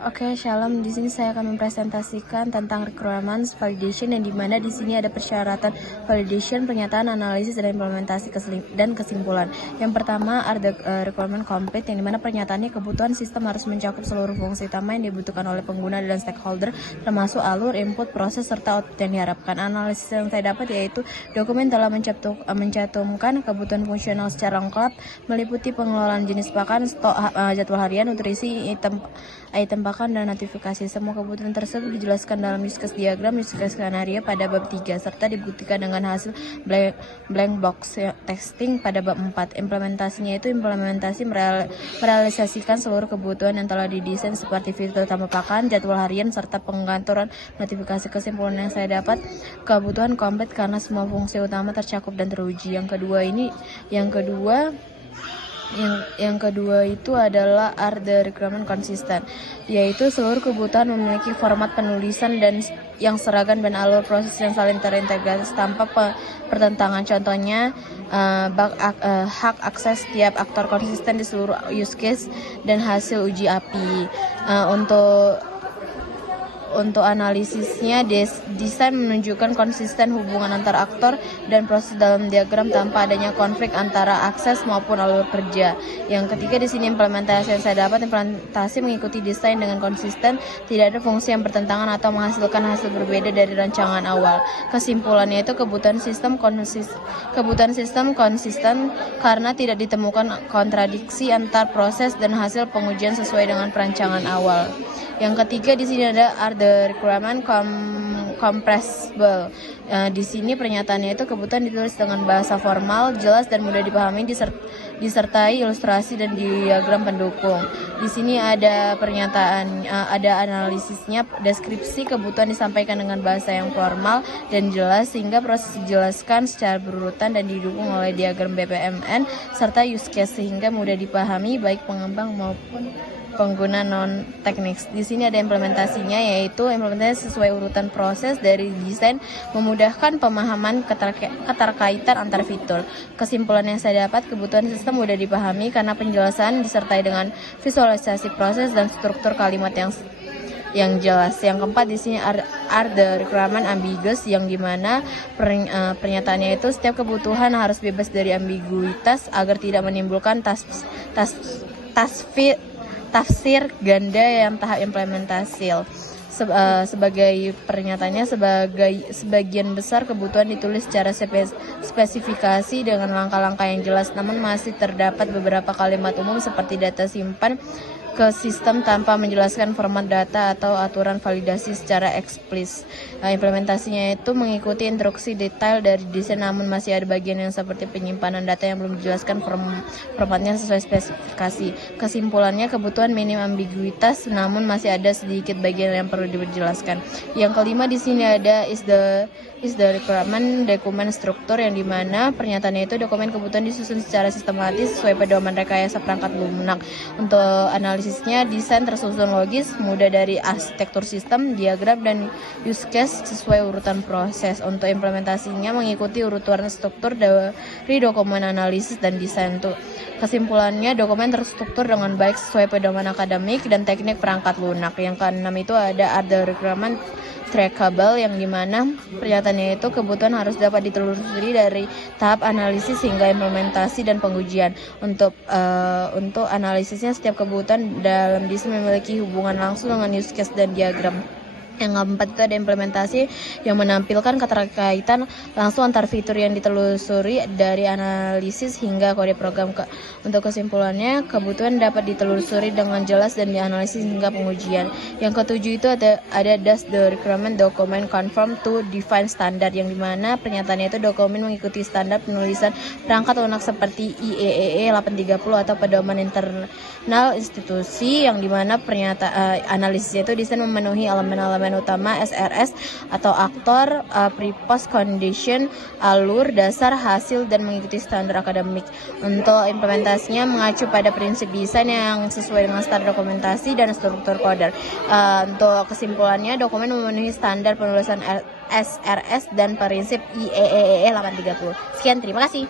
Oke, Shalom. Di sini saya akan mempresentasikan tentang requirements validation, yang dimana di sini ada persyaratan validation, pernyataan, analisis, dan implementasi dan kesimpulan. Yang pertama ada requirement complete, yang dimana pernyataannya kebutuhan sistem harus mencakup seluruh fungsi utama yang dibutuhkan oleh pengguna dan stakeholder, termasuk alur, input, proses, serta output yang diharapkan. Analisis yang saya dapat yaitu dokumen telah mencantumkan kebutuhan fungsional secara lengkap, meliputi pengelolaan jenis pakan, stok, jadwal harian, nutrisi, item pakan, dan notifikasi. Semua kebutuhan tersebut dijelaskan dalam use case diagram, use case skenario pada bab 3, serta dibuktikan dengan hasil blank box testing pada bab 4. Implementasinya itu implementasi merealisasikan seluruh kebutuhan yang telah didesain seperti fitur tambah pakan, jadwal harian, serta pengaturan notifikasi. Kesimpulan yang saya dapat, kebutuhan komplit karena semua fungsi utama tercakup dan teruji. Yang kedua itu adalah are the requirement consistent, yaitu seluruh kebutuhan memiliki format penulisan dan yang seragam dan alur proses yang saling terintegrasi tanpa pertentangan. Contohnya, hak akses setiap aktor konsisten di seluruh use case dan hasil uji API. Untuk analisisnya, desain menunjukkan konsisten hubungan antar aktor dan proses dalam diagram tanpa adanya konflik antara akses maupun alur kerja. Yang ketiga, di sini implementasi yang saya dapat, implementasi mengikuti desain dengan konsisten, tidak ada fungsi yang bertentangan atau menghasilkan hasil berbeda dari rancangan awal. Kesimpulannya itu kebutuhan sistem konsisten karena tidak ditemukan kontradiksi antar proses dan hasil pengujian sesuai dengan perancangan awal. Yang ketiga, di sini ada are the requirement compressible. Di sini pernyataannya itu kebutuhan ditulis dengan bahasa formal, jelas dan mudah dipahami, disertai ilustrasi dan diagram pendukung. Di sini ada ada analisisnya, deskripsi kebutuhan disampaikan dengan bahasa yang formal dan jelas sehingga proses dijelaskan secara berurutan dan didukung oleh diagram BPMN serta use case sehingga mudah dipahami baik pengembang maupun pengguna non-teknik. Di sini ada implementasinya, yaitu implementasi sesuai urutan proses dari desain, memudahkan pemahaman keterkaitan antar fitur. Kesimpulan yang saya dapat, kebutuhan sistem mudah dipahami karena penjelasan disertai dengan visualisasi proses dan struktur kalimat yang jelas. Yang keempat, di sini are the requirement ambiguous, yang dimana pernyataannya itu setiap kebutuhan harus bebas dari ambiguitas agar tidak menimbulkan tafsir ganda yang tahap implementasi. Sebagai pernyataannya, sebagian besar kebutuhan ditulis secara spesifikasi dengan langkah-langkah yang jelas, namun masih terdapat beberapa kalimat umum seperti data simpan ke sistem tanpa menjelaskan format data atau aturan validasi secara eksplisit. Implementasinya itu mengikuti instruksi detail dari desain, namun masih ada bagian yang seperti penyimpanan data yang belum dijelaskan formatnya sesuai spesifikasi. Kesimpulannya, kebutuhan minim ambiguitas, namun masih ada sedikit bagian yang perlu dijelaskan. Yang kelima, di sini ada is the requirement dokumen struktur, yang dimana pernyataannya itu dokumen kebutuhan disusun secara sistematis sesuai pedoman rekayasa perangkat lunak. Untuk analisisnya, desain tersusun logis, mudah dari arsitektur sistem, diagram, dan use case sesuai urutan proses. Untuk implementasinya mengikuti urutan struktur dari dokumen analisis dan desain. Untuk kesimpulannya, dokumen terstruktur dengan baik sesuai pedoman akademik dan teknik perangkat lunak. Yang keenam itu ada other requirement trackable, yang dimana pernyataannya itu kebutuhan harus dapat ditelusuri dari tahap analisis hingga implementasi dan pengujian. Untuk analisisnya, setiap kebutuhan dalam desain memiliki hubungan langsung dengan use case dan diagram. Yang keempat itu ada implementasi, yang menampilkan keterkaitan langsung antar fitur yang ditelusuri dari analisis hingga kode program. Untuk kesimpulannya, kebutuhan dapat ditelusuri dengan jelas dan dianalisis hingga pengujian. Yang ketujuh itu ada does the requirement document conform to defined standard, yang dimana pernyataannya itu dokumen mengikuti standar penulisan perangkat lunak seperti IEEE 830 atau pedoman internal institusi, yang dimana analisisnya itu desain memenuhi elemen utama SRS atau aktor, pre-post condition, alur, dasar, hasil, dan mengikuti standar akademik. Untuk implementasinya mengacu pada prinsip desain yang sesuai dengan standar dokumentasi dan struktur koder. Untuk kesimpulannya, dokumen memenuhi standar penulisan SRS dan prinsip IEEE 830. Sekian, terima kasih.